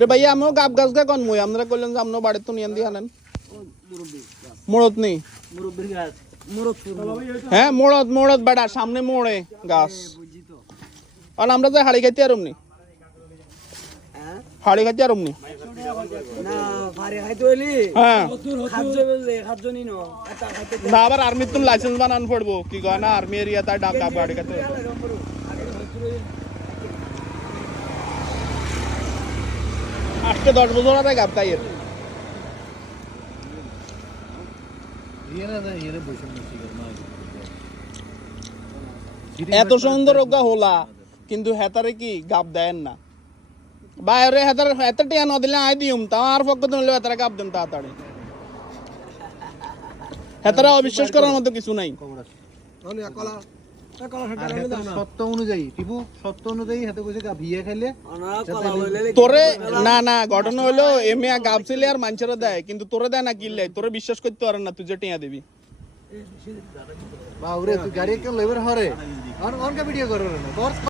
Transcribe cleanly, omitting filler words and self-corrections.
রে ভাইয়া আমিও গাব গাছ গা কোন মই আমরা কইলেন যে আমনো বাড়ি তো নিয়ে দি আনেন মোড়ত নেই মুরব্বির গাছ মুরব্ব হ্যাঁ মোড়ত বাড়া সামনে মোড়ে গাছ বুঝি তো আর আমরা যে হাড়ি খাইতে আরমনি হ্যাঁ হাড়ি খাইতে আরমনি না ভারে খাইতে হইলি হ্যাঁ খাদ্য বললে খাদ্য নি ন এটা খাইতে না আবার আর্মির তুমি লাইসেন্স বানান পড়বো কি কয় না আর্মি এরিয়া তার ডাক গাড়ি খাইতে আজকে 10 বছর আগে গাব খাই এত সুন্দর ওগা হোলা কিন্তু হেতারে কি গাব দেন না বাইরে হেতার টিয়া ন দিলে আই দিউম তা আর পক্ষ দিলে হেতারে গাব দেন তাড়াতাড়ি হেতারা অবিশ্বাস করার মতো কিছু নাই সত্য অনুযায়ী টিপু সত্য অনুযায়ী হাতে কইছে গা ভিয়ে খাইলে তোরে না ঘটনা হলো এমিয়া গাব ছিলে আর মানুষেরা দেয় কিন্তু তোরে দেয় না কিনলে তোরে বিশ্বাস করতে পারে না তুই যে টিয়া দিবি বাউরে তুই গাড়ি কেন লইবার হরে অনকা ভিডিও করো না তোর